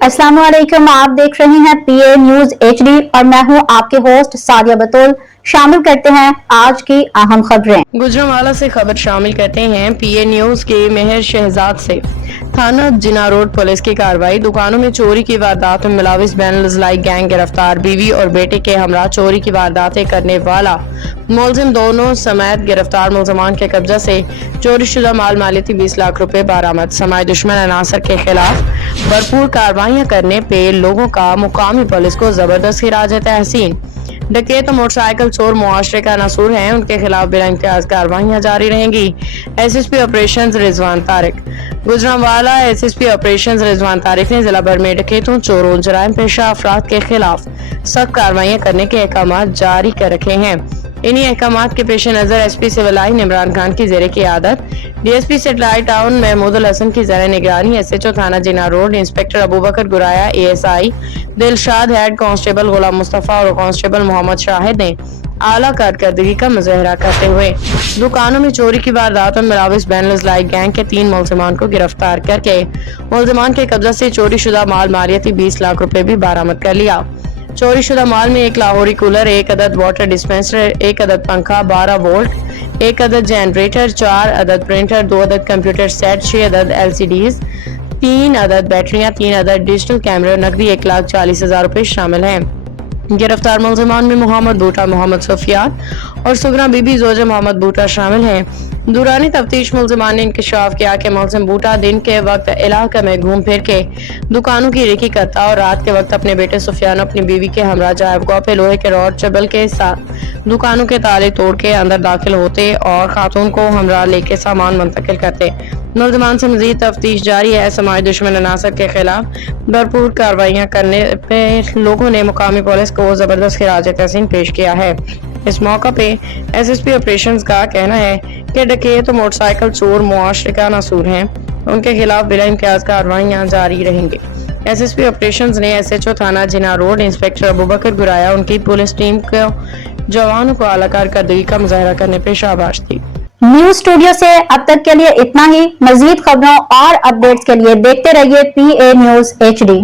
अस्सलाम वालेकुम, आप देख रहे हैं पीए न्यूज HD और मैं हूं आपके होस्ट सादिया बतौल। शामिल करते हैं आज की अहम खबरें। गुजरांवाला से खबर शामिल करते हैं पीए न्यूज के मेहर शहजाद से। थाना जिना रोड पुलिस की कार्रवाई। दुकानों में चोरी की वारदात में मुलविस बेनलजलाई गैंग गिरफ्तार। बीवी और बेटे के हमरा चोरी की वारदातें करने वाला मुलजिम दोनों समेत गिरफ्तार। मुलजमान के कब्जा से चोरी शुदा माल मालियती 20 लाख रुपए बरामद। समाज दुश्मन अनासर के खिलाफ भरपूर कार्रवाइयां करने पे लोगों का मुकामी पुलिस को जबरदस्त खिराज तहसीन। डकैत मोटरसाइकिल चोर मुआशरे का नसूर हैं, उनके खिलाफ बिला इम्तियाज कार्रवाइयां जारी रहेंगी। SSP operations Rizwan Tariq. Gujranwala SSP operations Rizwan Tariq ने जिला भर में डकैतों, चोरों, जराइम पेशा अफराद के खिलाफ सख्त कार्रवाइयां करने के अहकाम जारी कर रखे हैं। इन्हीं अहकाम के पेश नजर SP civil line Imran Khan की ज़ेरे क़ियादत, DSP satellite town Mahmudul Hasan की ज़ेरे निगरानी, SHO थाना Jinnah road inspector Abubakar Guraya, ASI Dilshad, head constable Ghulam Mustafa और कांस्टेबल मोहम्मद शाहिद ने आला कारकर्दगी का मुजाहरा करते हुए दुकानों में चोरी की वारदात में मुलविस बेनलजलाई गैंग के 3 मुलजिमान को गिरफ्तार करके मुलजिमान के कब्जा से चोरी शुदा माल मालियती 20 लाख रुपए भी बरामद कर लिया। चोरी शुदा माल में 1 लाहौरी कूलर, 1 अदद वाटर डिस्पेंसर, 1 अदद पंखा, 12 वोल्ट, 1 अदद जनरेटर, 4 अदद प्रिंटर, 2 अदद कंप्यूटर सेट, 6 अदद LCDs, 3 अदद बैटरियां, 3 अदद डिजिटल कैमरे, नकदी 1,40,000 रुपए शामिल हैं। गिरफ्तार मुलजिमान में मोहम्मद बूटा, मोहम्मद सुफियान और सुगना बीबी जोजा मोहम्मद बूटा शामिल हैं। दूरानी तफ्तीश मुलजिमान ने इंकशाफ किया कि मुलजिम बूटा दिन के वक्त इलाके में घूम फिर के दुकानों की रेकी करता और रात के वक्त अपने बेटे सुफियान अपनी बीवी के हमरा जायबगाह पे लोहे के रॉड चबल के साथ दुकानों के ताले तोड़ के अंदर दाखिल होते और खातून को हमरा लेके सामान मुंतकिल करते। मुलजिमान से मजीद तफ्तीश जारी है। समाज दुश्मन अनासर के खिलाफ भरपूर कार्रवाइयां करने पे लोगों ने मुकामी पुलिस को जबरदस्त खिराज तहसीन पेश किया है। इस मौका पे SSP ऑपरेशंस का कहना है कि डकैत मोटरसाइकिल चोर मुआशरे का नसूर हैं, उनके खिलाफ बिला इम्तियाज कार्रवाइयां जारी रहेंगी। SSP ऑपरेशंस ने SHO थाना जिना रोड इंस्पेक्टर अबूबकर गुराया उनकी पुलिस टीम को जवानों को आला कारकर्दगी का मुजाहरा करने पे शाबाश दी। न्यूज स्टूडियो से अब तक के लिए इतना ही। मजीद खबरों और अपडेट्स के लिए देखते रहिए PA न्यूज HD।